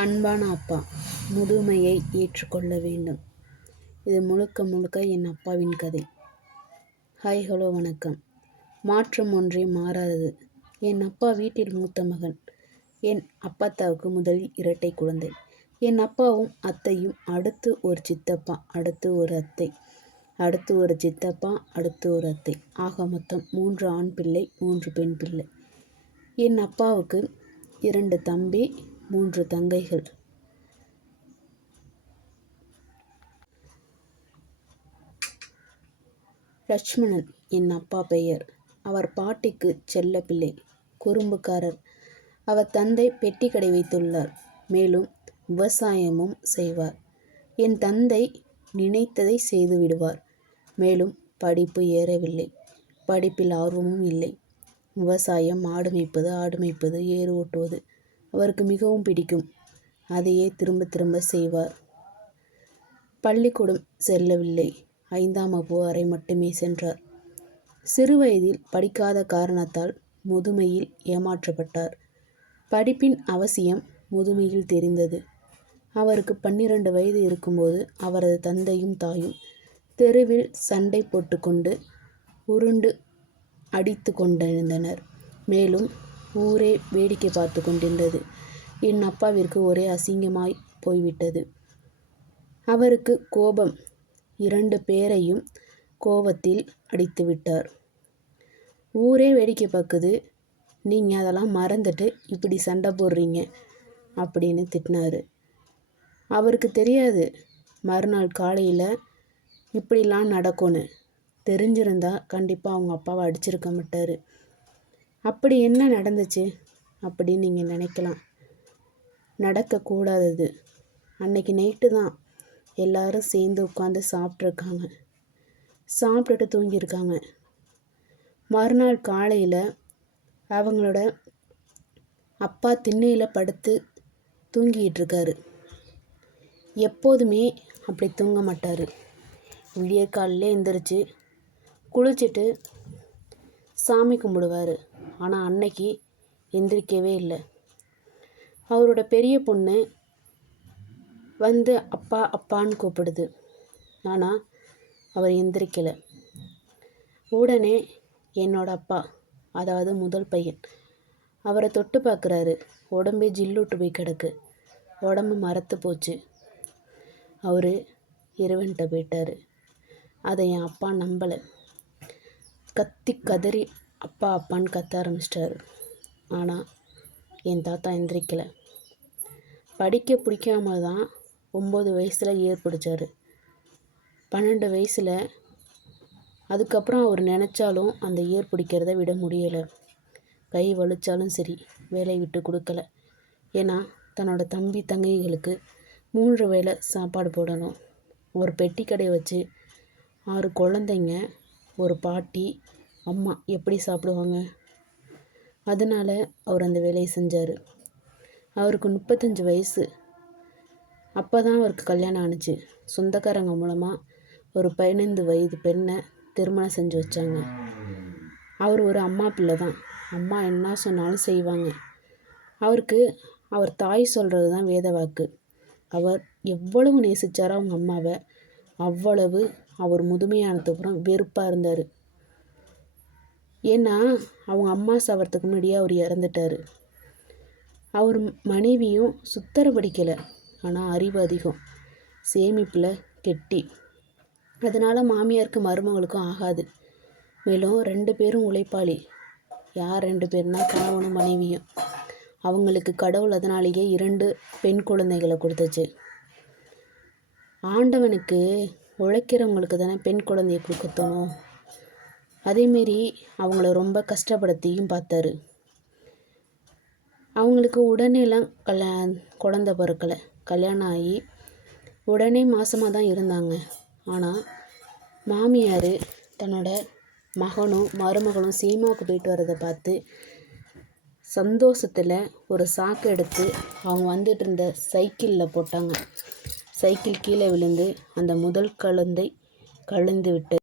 அன்பான அப்பா, முதுமையை ஏற்றுக்கொள்ள வேண்டும். இது முழுக்க முழுக்க என் அப்பாவின் கதை. ஹாய், ஹலோ, வணக்கம். மாற்றம் ஒன்றே மாறாதது. என் அப்பா வீட்டில் மூத்த மகன். என் அப்பத்தாவுக்கு முதலில் இரட்டை குழந்தை. என் அப்பாவும் அத்தையும், அடுத்து ஒரு சித்தப்பா, அடுத்து ஒரு அத்தை, அடுத்து ஒரு சித்தப்பா, அடுத்து ஒரு அத்தை. ஆக மொத்தம் 3 ஆண் பிள்ளை, 3 பெண் பிள்ளை. என் அப்பாவுக்கு 2 தம்பி, 3 தங்கைகள். லட்சுமணன் என் அப்பா பெயர். அவர் பாட்டிக்கு செல்ல பிள்ளை, குறும்புக்காரர். அவர் தந்தை பெட்டி கடை வைத்துள்ளார். மேலும் விவசாயமும் செய்வார். என் தந்தை நினைத்ததை செய்து விடுவார். மேலும் படிப்பு ஏறவில்லை. படிப்பில் ஆர்வமும் இல்லை. விவசாயம், ஆடு மேய்ப்பது, ஏறு ஓட்டுவது அவருக்கு மிகவும் பிடிக்கும். அதையே திரும்ப திரும்ப செய்வார். பள்ளிக்கூடம் செல்லவில்லை. 5ஆம் வகுப்பு வரை மட்டுமே சென்றார். சிறு வயதில் படிக்காத காரணத்தால் முதுமையில் ஏமாற்றப்பட்டார். படிப்பின் அவசியம் முதுமையில் தெரிந்தது. அவருக்கு 12 வயது இருக்கும்போது அவரது தந்தையும் தாயும் தெருவில் சண்டை போட்டுக்கொண்டு உருண்டு அடித்து கொண்டிருந்தனர். மேலும் ஊரே வேடிக்கை பார்த்து கொண்டிருந்தது. என் அப்பாவிற்கு ஒரே அசிங்கமாய் போய்விட்டது. அவருக்கு கோபம். 2 பேரையும் கோபத்தில் அடித்து விட்டார். ஊரே வேடிக்கை பார்க்குது, நீங்கள் அதெல்லாம் மறந்துட்டு இப்படி சண்டை போடுறீங்க அப்படின்னு திட்டினார். அவருக்கு தெரியாது மறுநாள் காலையில் இப்படிலாம் நடக்கும்னு. தெரிஞ்சிருந்தா கண்டிப்பாக அவங்க அப்பாவை அடிச்சிருக்க மாட்டார். அப்படி என்ன நடந்துச்சு அப்படின்னு நீங்கள் நினைக்கலாம். நடக்கக்கூடாதது. அன்னைக்கு நைட்டு தான் எல்லாரும் சேர்ந்து உட்காந்து சாப்பிட்ருக்காங்க. சாப்பிட்டுட்டு தூங்கியிருக்காங்க. மறுநாள் காலையில் அவங்களோட அப்பா திண்ணையில் படுத்து தூங்கிட்டு இருக்காரு. எப்போதுமே அப்படி தூங்க மாட்டார். விடிய காலையில் எந்திரிச்சு குளிச்சுட்டு சாமி கும்பிடுவார். ஆனால் அன்னைக்கு எந்திரிக்கவே இல்லை. அவரோட பெரிய பொண்ணு வந்து அப்பா அப்பான்னு கூப்பிடுது. ஆனால் அவர் எந்திரிக்கலை. உடனே என்னோட அப்பா, அதாவது முதல் பையன், அவரை தொட்டு பார்க்குறாரு. உடம்பே ஜில்லுட்டு போய் கிடக்கு. உடம்பு மரத்து போச்சு. அவர் இறைவன்கிட்ட போயிட்டார். அதை என் அப்பா நம்பலை. கத்தி கதறி அப்பா அப்பான்னு கத்த ஆரம்பிச்சிட்டாரு. ஆனால் என் தாத்தா எந்திரிக்கலை. படிக்க பிடிக்காம தான் 9 வயசில் ஏர் பிடிச்சார். 12 வயசில் அதுக்கப்புறம் அவர் நினச்சாலும் அந்த ஏர் பிடிக்கிறத விட முடியலை. கை வலிச்சாலும் சரி, வேலை விட்டு கொடுக்கல. ஏன்னா தன்னோட தம்பி தங்கைகளுக்கு 3 வேளை சாப்பாடு போடணும். ஒரு பெட்டி கடை வச்சு 6 குழந்தைங்க, ஒரு பாட்டி, அம்மா எப்படி சாப்பிடுவாங்க? அதனால் அவர் அந்த வேலையை செஞ்சார். அவருக்கு 35 வயசு. அப்போ தான் அவருக்கு கல்யாணம் ஆணுச்சு. சொந்தக்காரங்க மூலமாக ஒரு 15 வயது பெண்ணை திருமணம் செஞ்சு வச்சாங்க. அவர் ஒரு அம்மா பிள்ளை தான். அம்மா என்ன சொன்னாலும் செய்வாங்க. அவருக்கு அவர் தாய் சொல்கிறது தான் வேத வாக்கு. அவர் எவ்வளவு நேசித்தாரோ அவங்க அம்மாவை, அவ்வளவு அவர் முதுமையானதுக்கப்புறம் வெறுப்பாக இருந்தார். ஏன்னா அவங்க அம்மா சாவறதுக்கு முன்னாடியே அவர் இறந்துட்டார். அவர் மனைவியும் சுத்தர படிக்கலை, ஆனால் அறிவு அதிகம், சேமிப்பில் கெட்டி. அதனால் மாமியாருக்கு மருமகளுக்கும் ஆகாது. மேலும் 2 பேரும் உழைப்பாளி. யார் 2 பேர்னா கணவனும் மனைவியும். அவங்களுக்கு கடவுள் அதனாலேயே 2 பெண் குழந்தைகளை கொடுத்துச்சு. ஆண்டவனுக்கு உழைக்கிறவங்களுக்கு தானே பெண் குழந்தையை கொடுக்க தோணும். அதேமாரி அவங்கள ரொம்ப கஷ்டப்படுத்தியும் பார்த்தாரு. அவங்களுக்கு உடனேலாம் குழந்த பிறக்கலை. கல்யாணம் ஆகி உடனே மாசமாக தான் இருந்தாங்க. ஆனால் மாமியார் தன்னோட மகனும் மருமகளும் சினிமாவுக்கு போயிட்டு வரதை பார்த்து சந்தோஷத்தில் ஒரு சாக்கு எடுத்து அவங்க வந்துட்டு இருந்த சைக்கிளில் போட்டாங்க. சைக்கிள் கீழே விழுந்து அந்த முதல் குழந்தை கலந்து விட்டு